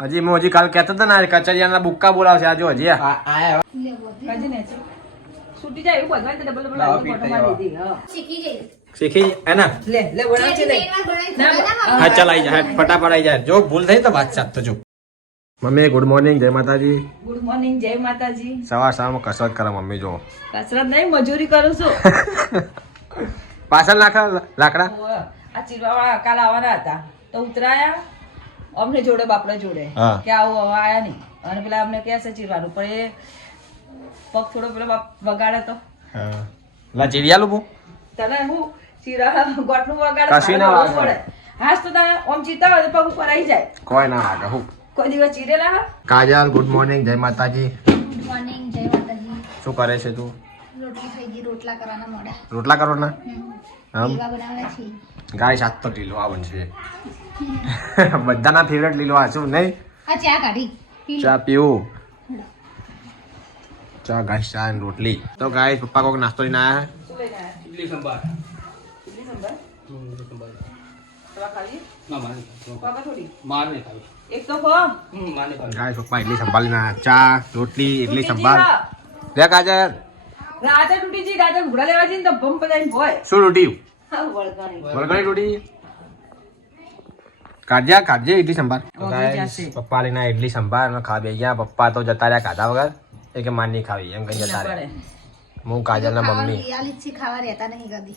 હજી હું હજી કાલ કહેતો હતો ને કચરિયાના બુક્કા બોલાવશે આજે હજી આયા છૂટી જાય એવું બધું ડબલ ડબલ ફોટો મારી દીધી હા શીખી જઈ શીખી હે ને લે બનાવજે લે હા ચાલ આવી જાય ફટાફટ આવી જાય જો ભૂલ થઈ તો વાત સાથ તો જો મમ્મી ગુડ મોર્નિંગ જય માતાજી ગુડ મોર્નિંગ જય માતાજી સવાર સવારમાં કસરત કરે મમ્મી જો કસરત નહીં મજૂરી કરું છું પાછળ નાખા લાકડા આ ચીરવાવાળા કાલ આવવાના હતા તો ઉતરાયા અમને જોડે બાપડે જોડે હા. કે આવું હવે આયા નહીં અને પેલા અમને કહે છે ચીરવાનું પણ એ પગ થોડો પેલો વગાડે તો લા ચીડિયાલું બહુ તને હું ચીરા ગોટનું વગાડે કશી ના વાગે. પડે હાસ તો તને આમ ચીરતા હોય તો પગ ઉપર આવી જાય કોઈ ના લાગે હું કોઈ દિવસ ચીરેલા હા કાજલ ગુડ મોર્નિંગ જય માતાજી ગુડ મોર્નિંગ જય માતાજી શું કરે છે તું રોટલી થઈ ગઈ રોટલા કરવાના મોડા રોટલા કરો ને આમ દીવા બનાવ્યા છે ગાય સાત તો લીલો આ બનશે બધાના ફેવરેટ લીલો આ શું નહીં આ ચા કાઢી પી લો. ચા પીવું ચા ગાય ચા અને રોટલી તો ગાય પપ્પા કોઈક નાસ્તો લઈને આયા શું લઈને આવ્યા ઇડલી સંભાર ઇડલી સંભાર ખાલી પાપા થોડી માર નહીં ખાવી એક તો ખો માર નહીં ખાવી ગાય પપ્પા ઇડલી સંભાળ લઈને આયા ચા રોટલી ઇડલી તૂટી સંભાળ જી લે કાજલ રાતે તૂટી જી રાતે ઘોડા લેવા જઈને તો બમ પજાઈને ભોય શું રોટી હા વળગાણી વળગણી રોટી કાઢજે ઇડલી સંભાર તો ઓગળી ગાય જશે. પપ્પા લઈને આયા ઇડલી સંભાર અને ખા બે ગયા પપ્પા તો જતા રહ્યા ખાધા વગર એ કે માર નહીં ખાવી એમ કઈ જતા રહ્યા હું કાજલ ના મમ્મી ખાવાની આલી જ ખાવા રહેતા નહીં કદી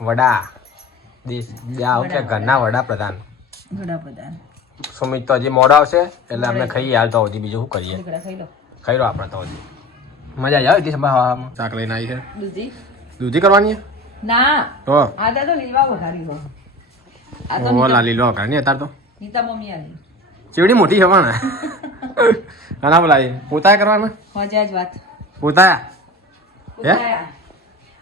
વડા આવ કે ઘરના વડાપ્રધાન વડાપ્રધાન સુમિત તો હજી મોડો આવશે એટલે અમે ખાઈએ હાલ તો હજી બીજું શું કરીએ દીકરા ખાઈ લો ખાઈ લો આપણે તો હજી મજા આવી એટલી સંભાળ ખાવામાં શાક લઈને આવી છે દૂધી દૂધી કરવાની છે? ના તો આદા તો લીલવા વઘારી હો આ તો ઓ લાલી લો કાઢની અત્યારે તો નીતા મમ્મી આલી ચેવડી મોટી ખબર ને આના બોલાવી પોતા કરવાના હોજે જ વાત પોતા ઉતાયા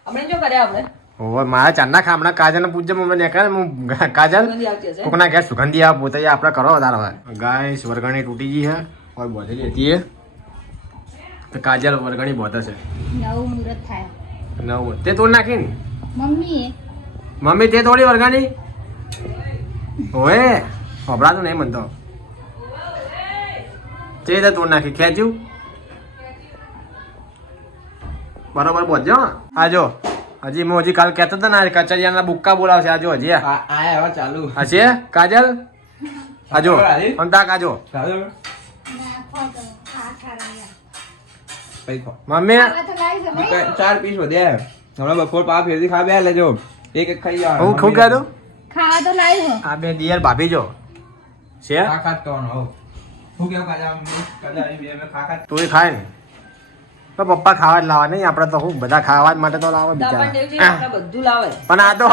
આપણે જો કર્યા આપણે ઓ મારા ચાંદના ખામણા કાજલ ને પૂછજે મને નીકળે હું કાજલ સુગંધી આવતી હશે કોકના ઘેર સુગંધી આવે પોતે આપણે કરો વધારે હવે ગાય વરગણી તૂટી ગઈ છે और બોધેલી હતી એ તો કાજલ વરગણી બોધે છે નવું મુહૂર્ત થાય નવ તે તોડ નાખી ને મમ્મીએ મમ્મી તે થોડી વરગાની ઓએ હબળાતું નહીં મનતો તે તો તોડ નાખી ખેંચ્યું બરોબર બોધજો આ જો હજી હું હજી કાલ કહેતો હતો ને કચરિયાના બુક્કા બોલાવશે આજો હજી આયા હવે ચાલુ હશે કાજલ આજો અંતાક આજો ચાલો નાખો તો ખા રહ્યા કઈ ખો મમ્મી ખાવા તો લાવી તમે 4 પીસ વધે હમણાં બપોર પા ફેરથી ખા બે લેજો એક એક ખાઈ જાવ હું ખૂબ કહેતો ખાવા તો લાવી હો આ બે દિયર ભાભી જો છે ખા ખાત કરવાનો હો હું કેવું કાજા કાજા બે મે ખા ખાત તું ખાય ને તો પપ્પા ખાવા જ લાવવા નહીં આપણે તો હું બધા ખાવા જ માટે તો લાવે દાપણ બિચારા દેવજી આપણે બધું લાવે પણ આ તો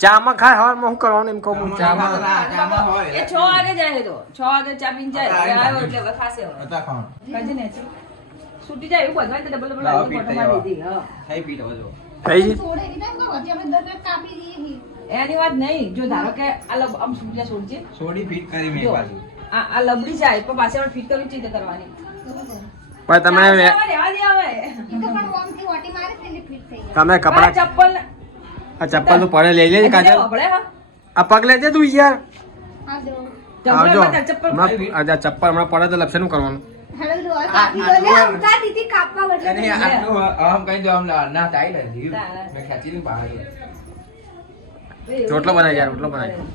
ચામાં ખાય હવામાં શું કરવાનું એમ કહું ચામાં હોય એ 6 વાગે જાય તો 6 વાગે ચા પીને જાય આવ્યો એટલે હવે ખાશે હવે હતા ખાવાનું કાજી ને છૂટી જાય એવું બધું ડબલ ડબલ લાવો, ફોટો પીટ મારી દીધી હા ખાઈ પી લો જો થઈ ગઈ છોડે દીધા ને તો હજી અમે દરરોજ કાપી દઈએ એની વાત નહીં જો ધારો કે આ આમ સૂર્યા છોડજે સોડી ફીટ કરી મેં જો પાછું આ લબડી જાય પણ પાછળ ફિટ કરવી ચીતે કરવાની પણ તમે રહેવા દે હવે એ તો પણ ઓમથી ઓટી મારે છે એટલે ફિટ થઈ જાય તમે આ કપડા ચપ્પલ આ ચપ્પલ તું પડે લઈ લેજે કાજલ હબળે હા આ પગ લેજે તું યાર આ જો આવજો ચપ્પલ હમણાં આ ચપ્પલ હમણાં પડે તો લપસે નું કરવાનું હેલો લો કાપી દો લે ઉતાર દીધી કાપવા બદલે અને આટલું આમ કઈ દો આમ ના તાઈ લે જીવ મેં ખેંચી લી બહાર રોટલો બનાવી યાર રોટલો બનાવી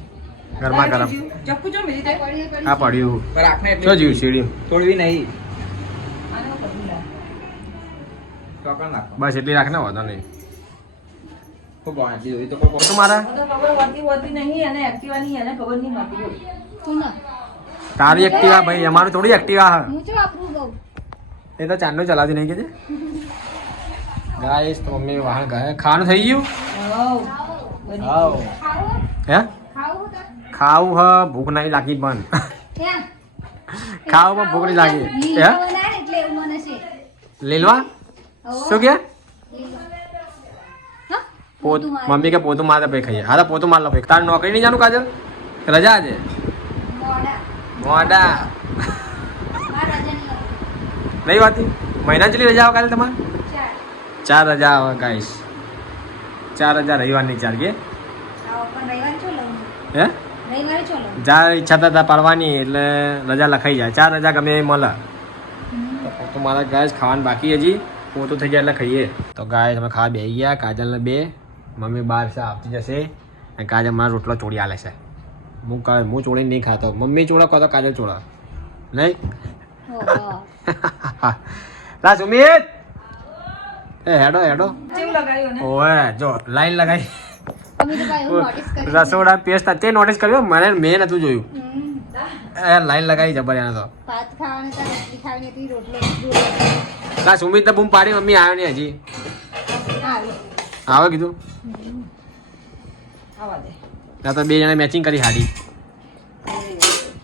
ગરમા ગરમ ચપ્પુ જો મિલી જાય આ પડ્યું પર આખને શું જીવ સીડી તોડવી નહીં આને પકડી લે ચોકડ નાખો બસ એટલી રાખને વાંધો નહીં ખૂબ વાંચી દો તો કોઈ તો મારા તો ખબર હોતી નહીં અને એક્ટિવા ની એને ખબર નહીં હોતી બોલ તું ના તારી એક્ટિવા ભાઈ અમારું થોડી એક્ટિવા હા હું જો આપરું બહુ એ તો ચાંદનું ચલાવતી નહીં કે છે ગાઈસ તો મમ્મી વાહન ગયા ખાવાનું થઈ ગયું હાવ ખાવું હે ખાવું તો ખાવું હ ભૂખ નહીં લાગી પણ ત્યાં ખાવું પણ ભૂખ નહીં લાગી હે બનાવે એટલે એવું મને છે લીલવા શું કે હા પોત મમ્મી કે પોતું મારે ભાઈ ખાઈએ હા તો પોતું માર લો ભાઈ તાર નોકરી નહીં જાનું કાજલ રજા છે મોડા મોડા મારા રજની નહીં વાતી મહિના જેટલી રજા આવે કાલે તમારે ચાર 4 રજા આવે ગાઈસ 4 રજા રવિવારની 4 કે આવો પણ રવિવાર છો લઉં હે રવિવારે ચલો જ્યારે ઈચ્છા થતા પાડવાની એટલે રજા લખાઈ જાય 4 રજા ગમે એ મળે તો મારા ગાય ખાવાનું બાકી હજી પોતું થઈ જાય એટલે ખાઈએ તો ગાય તમે ખાવા બેસી ગયા કાજલને બે મમ્મી બહાર છે આવતી જશે અને કાજલ મારા રોટલો ચોળી આલે છે હું ચોળી નહીં ખાતો મમ્મી ચોળો કહો તો કાજલ ચોળો નહીં લા સુમિત એ હેડો કેવું લગાડ્યું ને ઓએ જો લાઈન લગાઈ અમે તો ભાઈ હું નોટિસ કરી રસોડા પેસ્ટ તે નોટિસ કર્યો મેં નતું જોયું એ લાઈન લગાવી જબર એને તો ભાત ખાવાને તો રોટલી ખાવાની હતી રોટલો લા સુમિત તો બૂમ પાડી મમ્મી આવ્યો નહીં હજી આવે કીધું આવા દે ત્યાં તો બે જણા મેચિંગ કરી હાડી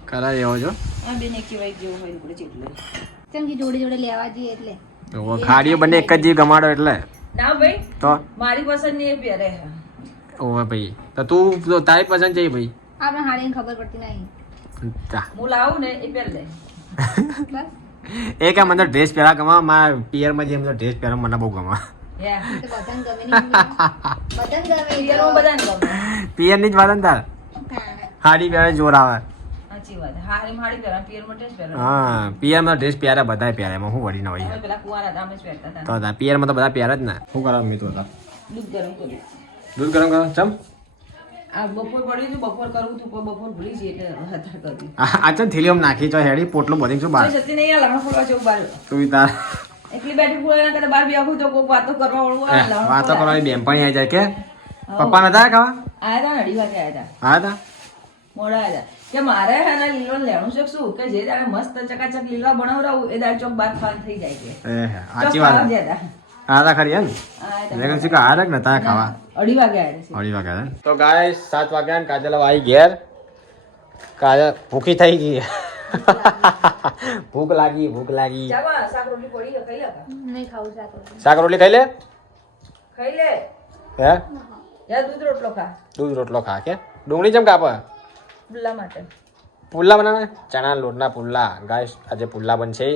કરાવી એવો છો આ બેન એક કેવાય જેવું હોય ઉપર જેટલું કેમ કે જોડે જોડે લેવા જઈએ એટલે તો ખાડીઓ બંને એક જ જીવ ગમાડો એટલે ના ભાઈ તો મારી પસંદ ની એ પહેરે ઓવે ભાઈ તો તું તારી પસંદ છે ભાઈ આપણે હાડીને ખબર પડતી નહીં તા. હું લાવું ને એ પહેર લે બસ એ કે મને ડ્રેસ પહેરા ગમા મારા પિયરમાં જે ડ્રેસ પહેરા મને બહુ ગમા યા એ તો બધાને ગમે નહીં બધાને ગમે પિયર હું બધાને ગમે પિયરની જ વાત ને તાર હાડી પહેરે જોર આવે સાચી વાત હારી માડી પહેરા પિયર માં ડ્રેસ પહેરા હા પિયરમાં ડ્રેસ પહેરે બધાય પહેરે એમાં હું વળી ન હોય અમે પેલા કુવારા હતા અમે જ પહેરતા હતા તો પિયરમાં તો બધા પહેરે જ ને શું કરવા મિત્રો હતા દૂધ ગરમ કર્યું દૂધ ગરમ કરો ચમ આ બપોર પડ્યું હતું બપોર કરવું હતું પણ બપોર ભૂલી જઈએ એટલે હતા કરી આ ચમ થેલીઓમાં નાખી તો હેડી પોટલું બધી શું બહાર જતી નહીં આ લગ્ન ફોડવા જવું બાર તું તાર એટલી બેઠી ફોડવા કરતા બાર બેહું તો કોઈક વાતો કરવા વાળું વાતો કરવાની બેનપણી આવી જાય કે પપ્પા નતા ખાવા આયા હતા ને 2:30 વાગે આયા હતા હા તા મોડા આયા હતા કે મારે હે ને લીલો લેણું છે શું કે જે દાડે મસ્ત ચકાચક લીલા બનાવરાવું એ દાડે ચોક બાર ખાવાનું થઈ જાય કે એ સાચી વાત હા તા ખરી એમ લેકન શું કે આ રખ નતા ખાવા 2:30 વાગે આયા છે 2:30 વાગ્યા તો ગાય 7 વાગ્યા ને કાજલ આવી ઘેર કાજલ ભૂખી થઈ ગઈ ભૂખ લાગી ચાલો શાક રોટલી પડી છે ખાઈ લે નહીં ખાવું શાક રોટલી. શાક રોટલી ખાઈ લે ખાઈ લે હે યા દૂધ રોટલો ખા દૂધ રોટલો ખા કે ડુંગળી ચમ કાપે બુલ્લા માટે પુલ્લા બનાવે ચણા લોટના પુલ્લા ગાય આજે પુલ્લા બનશે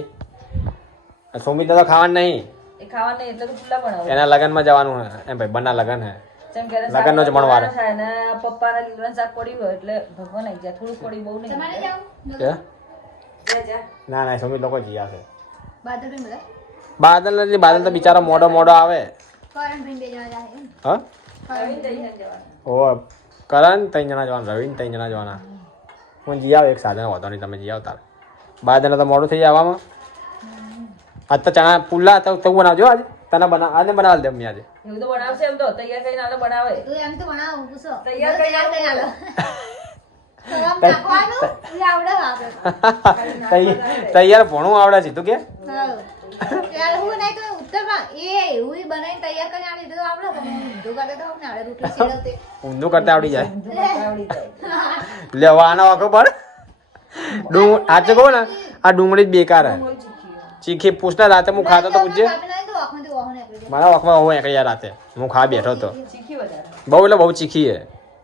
સુમિતને તો ખાવાનું નહીં એ ખાવા નહીં એટલે તો બુલ્લા બનાવો એના લગનમાં જવાનું હે એમ ભાઈ બંના લગન હે જેમ કે લગનનો જ મણવાર. થાય ને પપ્પાના લીલવાનું શાક પડ્યું હોય એટલે ભગવાન આવી જાય થોડું પડી બહુ નહીં તમારે જાવું કે જા જા ના સુમિત લોકો જી આવશે બાદલ ભાઈ બધા બાદલ નથી બાદલ તો બિચારો મોડો આવે કરણ ભાઈ બે જણા જાય એમ હા આવીને જઈને જવાનું ઓ કરણ 3 જણા જવાના રવિન 3 જણા જવાના હું જી આવ એક સાધન હોતો નહીં તમે જી આવતા બાદલ તો મોડું થઈ જાય આવવામાં આજ તો ચણા પુલ્લા તો તું બનાવજો આજે તને આને બનાવી દે મમ્મી આજે એવું તો બનાવશે એમ તો તૈયાર કરીને આલે બનાવે તું એમ તો બનાવું પૂછો તૈયાર કરી આલો. સવામ નાખવાનું એ આવડે આપણે તૈયાર ભણું આવડે છે તું કે યાર હું નહીં તો ઉત્તરમાં એ એવું બનાવીને તૈયાર કરીને આલી તો આપણે ઊંધું કરે તો આપણે આવડે રોટલી શેડવતે ઊંધું કરતા આવડી જાય આવડી જાય લેવાનો આખો પર આજે કહું ને આ ડુંગળી જ બેકાર હે ચીખી પૂછના રાતે હું ખાતો તો પૂછજે મારા વખમાં હું એકડી રાતે હું ખા બેઠો તો ચીખી વધારે બહુ એટલે બહુ ચીખી હે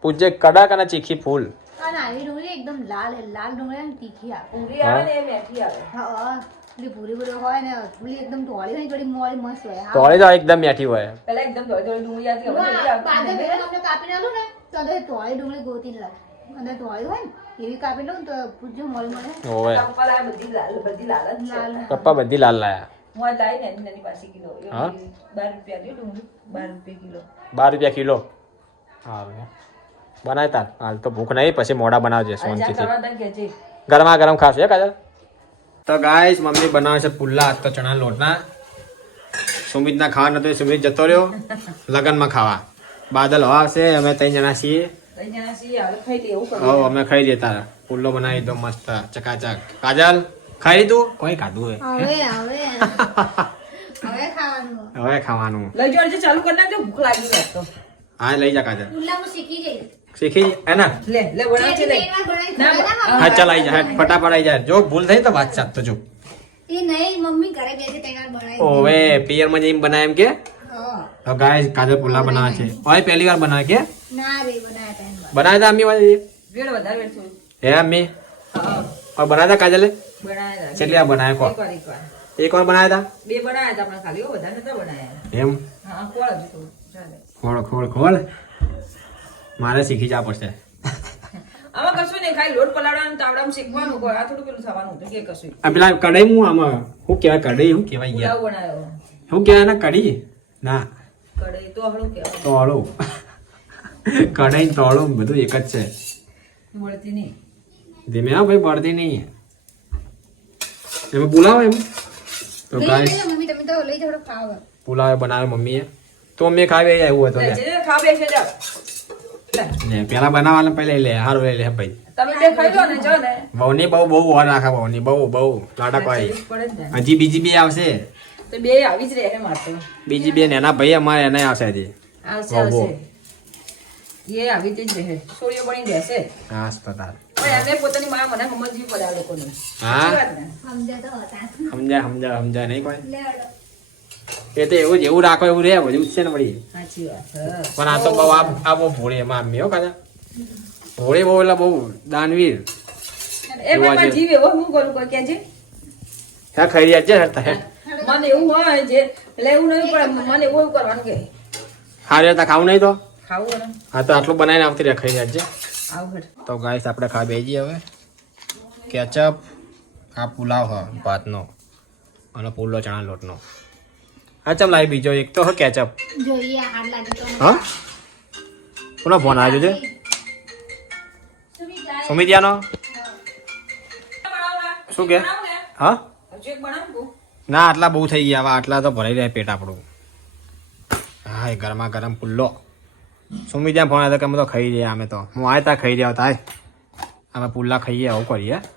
પૂછજે કડાક અને ચીખી ફૂલ અને આવી ડુંગળી એકદમ લાલ ડુંગળી આમ તીખી આવે ઊંઘી આવે ને એ મેઠી આવે હા પેલી ભૂરી હોય ને પેલી એકદમ ઢોળી હોય થોડી મોળી મસ્ત હોય હા તોળી તો એકદમ મેઠી હોય પેલા એકદમ થોડી થોડી ડુંગળી આવતી હવે નથી આવતી. બાદલ બેન અમને કાપીને આલું ને તો અંદર ઢોળી ડુંગળી ગોતી લાગે અંદર ઢોળી હોય ને એવી કાપી લઉં ને તો પૂછજો મોળી મળે ઓવે પપ્પા લાવે બધી લાલ જ છે લાલ પપ્પા બધી લાલ લાયા હું આ લાવી ને નાની પાછી કિલો હા? 12 રૂપિયા દી ડુંગળી 12 રૂપિયા કિલો 12 રૂપિયા કિલો હા બનાય તાર હાલ તો ભૂખ નહીં પછી મોડા બનાવજે જા શાંતિથી કરવા તને કે છે ગરમા ગરમ ખાશે હે કાજલ તો ગાઈસ મમ્મી બનાવે છે પુલ્લા આજ તો ચણા લોટના સુમિતના ખાવા નતો સુમિત જતો રહ્યો લગનમાં ખાવા બાદલ હવા આવશે અમે 3 જણા છીએ તઈ જણા સી હાલ ખાઈ લે એવું હો અમે ખાઈ લેતા પુલ્લો બનાવી દો મસ્ત ચકાચક કાજલ ખાઈ લીધું કોઈ ખાધું હે હવે ખાવાનું હવે ખાવાનું લઈ જો આજે ચાલુ કરી નાખજો ભૂખ લાગી જાય તો હા લઈ જા કાજલ પુલ્લામાં શીખી જઈ શીખી હે ને લે બનાવ છે લે હા ચાલ આવી જા ફટાફટ આવી જાય જો ભૂલ થઈ તો વાત ચાત તો જો એ નહીં મમ્મી ઘરે બેસી તૈયાર બનાવી ઓવે પિયરમાં જઈને બનાય એમ કે તો ગાઈસ કાજલ પુલ્લા બનાવે છે ઓય પહેલી વાર બનાવે કે ના રે બનાયા તા બનાવ્યા તા અમ્મી વાળી વેડ વધારે વેડ થોડું હે અમ્મી હા और बनाया था काजले બનાયા હતા चलिए आप बनाए को એક एक વાર और बनाया था બે બનાયા હતા આપણે ખાલી વધારે નતા બનાયા एम હા કોળ હજુ થોડું ચાલે खोल खोल खोल मारे सीखी जा पड़ते આમાં કશું નહીં, ખાલી લોટ પલાળવાનું, તાવડામાં શેકવાનું કોઈ, આ થોડું પેલું થવાનું તો કે કશું. આ પેલા કઢાઈ હું આમાં શું કહેવાય કઢાઈ શું કહેવાય યાર પુલાવ બનાવ્યો. શું કહેવાય ને કઢી ના કઢાઈ તો હળું કહેવાય. તોળું કઢાઈ તોળું બધું એક જ છે મળતી નહીં. ધીમે હા ભાઈ પડતી નહીં એમાં પુલાવ એમ તો લઈ ગાઈસ લે મમ્મી તમે તો લઈ જાઓ ખાવા. પુલાવ બનાવે મમ્મીએ તો અમે ખાવી આવ્યું હતું લે, જે ખાવ બેસે જાઓ. લે, ને પેલા બનાવવાના પહેલા લે હારું લે ભાઈ તમે બે ખાઈ લો ને જો ને. બહુની બહુ વાર રાખા બહુની બહુ લાડક હોય પડે જ ને. હજી બીજી બે આવશે તો બે આવી જ રહે માર તો. બીજી બે નેના ભાઈ અમારે એને આવશે હજી આવશે બહુ, બહુ. આવશે. એ આવી જ રહે. સોળીઓ બની રહેશે. હા અસ્પતાલ પણ એને પોતાની માં મને સમજવી પડે આ લોકોને. હા. સાચી વાત ને? સમજ્યા તો હતા. સમજાય નહીં કોઈ લે હળો. એ તો એવું જ એવું રાખો એવું રે બધું જ છે ને વળી સાચી વાત. હા. પણ આ તો બહુ આ બહુ ભોળે એમાં આમ હો કાકા ભોળે બહુ એટલે બહુ દાનવીર એ પણ મારો જીવ એવો હું કરું કોઈ કે છે હા ખાઈ રહ્યા છે હરતા હે મને એવું હોય જે એટલે એવું નહીં પડે મને એવું કરવાનું કે હારે હતા ખાવું નહીં તો ખાવું ને હા તો આટલું બનાવીને આવતી રહ્યા ખાઈ રહ્યા છે આવું હેડ. તો ગાઈસ આપણે ખા બેજી હવે કેચઅપ આ પુલાવ હ ભાતનો અને પુલ્લો ચણા લોટનો હા ચમ લાવી બીજો એક તો હ કેચઅપ જોઈએ હાડ લાગે તો હા કોનો ફોન આવ્યો છે સુમિતિયાનો શું કે હા હજુ એક બનાવું ના આટલા બહુ થઈ ગયા હવે આટલા તો ભરાઈ રહ્યા પેટ આપણું હા એ ગરમા ગરમ પુલ્લો સુમિતિયા ફોન આવ્યો કે અમે તો ખાઈ રહ્યા અમે તો હું આવ્યા તા ખાઈ રહ્યા હતા અમે પુલ્લા ખાઈએ આવું કરીએ